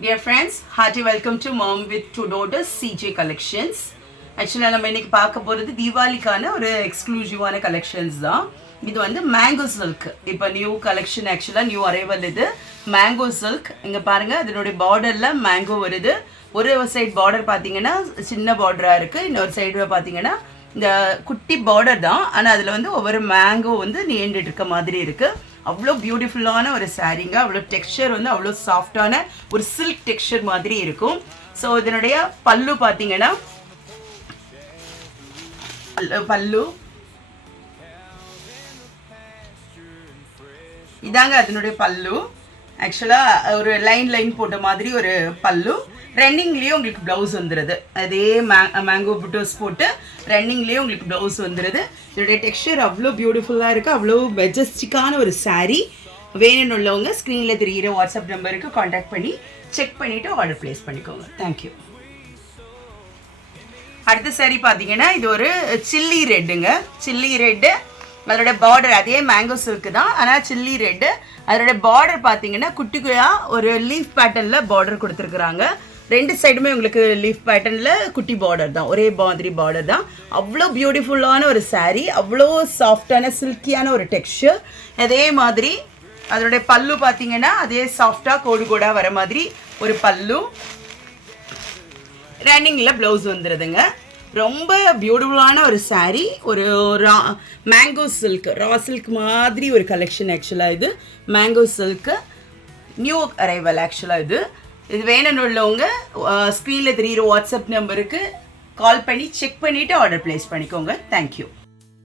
Dear friends, hearty welcome to Mom with Two Daughters CJ Collections. ஆக்சுவலாக நம்ம இன்னைக்கு பார்க்க போகிறது தீபாவளிக்கான ஒரு எக்ஸ்க்ளூசிவான கலெக்ஷன்ஸ் தான். இது வந்து மேங்கோ சில்க். இப்போ நியூ கலெக்ஷன், ஆக்சுவலாக நியூ அரைவல். இது மேங்கோ சில்க். இங்கே பாருங்கள், அதனுடைய பார்டரில் மேங்கோ வருது. ஒரு சைடு பார்டர் பார்த்தீங்கன்னா சின்ன பார்டராக இருக்குது, இன்னொரு சைடு பார்த்தீங்கன்னா இந்த குட்டி பார்டர் தான். ஆனால் அதில் வந்து ஒவ்வொரு மேங்கோ வந்து நீண்டுட்டு இருக்க மாதிரி இருக்குது. அவ்வளோ பியூட்டிஃபுல்லான ஒரு சாரீங்க. அவ்வளோ டெக்ஸ்சர் வந்து அவ்வளோ சாஃப்டான ஒரு சில்க் டெக்ஸ்சர் மாதிரி இருக்கும். ஸோ இதனுடைய பல்லு பார்த்தீங்கன்னா பல்லு இதாங்க அதனுடைய பல்லு. ஆக்சுவலாக ஒரு லைன் போட்ட மாதிரி ஒரு பல்லு. ரன்னிங்லேயே உங்களுக்கு ப்ளவுஸ் வந்துடுது. அதே மேங்கோ புட்டோஸ் போட்டு ரன்னிங்லேயே உங்களுக்கு ப்ளவுஸ் வந்துடுது. இதோடைய டெக்ஸ்சர் அவ்வளோ பியூட்டிஃபுல்லாக இருக்குது. அவ்வளோ மெஜஸ்டிக்கான ஒரு சாரீ. வேணும்னு உள்ளவங்க ஸ்க்ரீனில் தெரிகிற வாட்ஸ்அப் நம்பருக்கு காண்டாக்ட் பண்ணி செக் பண்ணிவிட்டு ஆர்டர் ப்ளேஸ் பண்ணிக்கோங்க. தேங்க்யூ. அடுத்த சாரீ பார்த்தீங்கன்னா இது ஒரு சில்லி ரெட்டுங்க. சில்லி ரெட்டு, அதோட பார்டர் அதே மேங்கோ சில்க்கு தான், ஆனால் சில்லி ரெட்டு. அதோட பார்டர் பார்த்தீங்கன்னா குட்டியாக ஒரு லீஃப் பேட்டர்னில் பார்டர் கொடுத்துருக்குறாங்க. ரெண்டு சைடுமே உங்களுக்கு லீஃப் பேட்டர்னில் குட்டி பார்டர் தான், ஒரே மாதிரி பார்டர் தான். அவ்வளோ பியூட்டிஃபுல்லான ஒரு சாரீ, அவ்வளோ சாஃப்டான சில்கியான ஒரு டெக்ஸ்சர். அதே மாதிரி அதோடைய பல்லு பார்த்தீங்கன்னா அதே சாஃப்டாக கோடாக வர மாதிரி ஒரு பல்லு. ரன்னிங்கில் ப்ளவுஸ் வந்துடுதுங்க. ரொம்ப பியூட்டிஃபுல்லான ஒரு சாரீ. ஒரு மேங்கோ சில்க், ரா சில்க் மாதிரி ஒரு கலெக்ஷன். ஆக்சுவலாக இது மேங்கோ சில்க்கு நியூ அரைவல். ஆக்சுவலாக இது வேணும்னு உள்ளவங்க ஸ்க்ரீனில் தெரிகிற வாட்ஸ்அப் நம்பருக்கு கால் பண்ணி செக் பண்ணிவிட்டு ஆர்டர் ப்ளேஸ் பண்ணிக்கோங்க. தேங்க்யூ.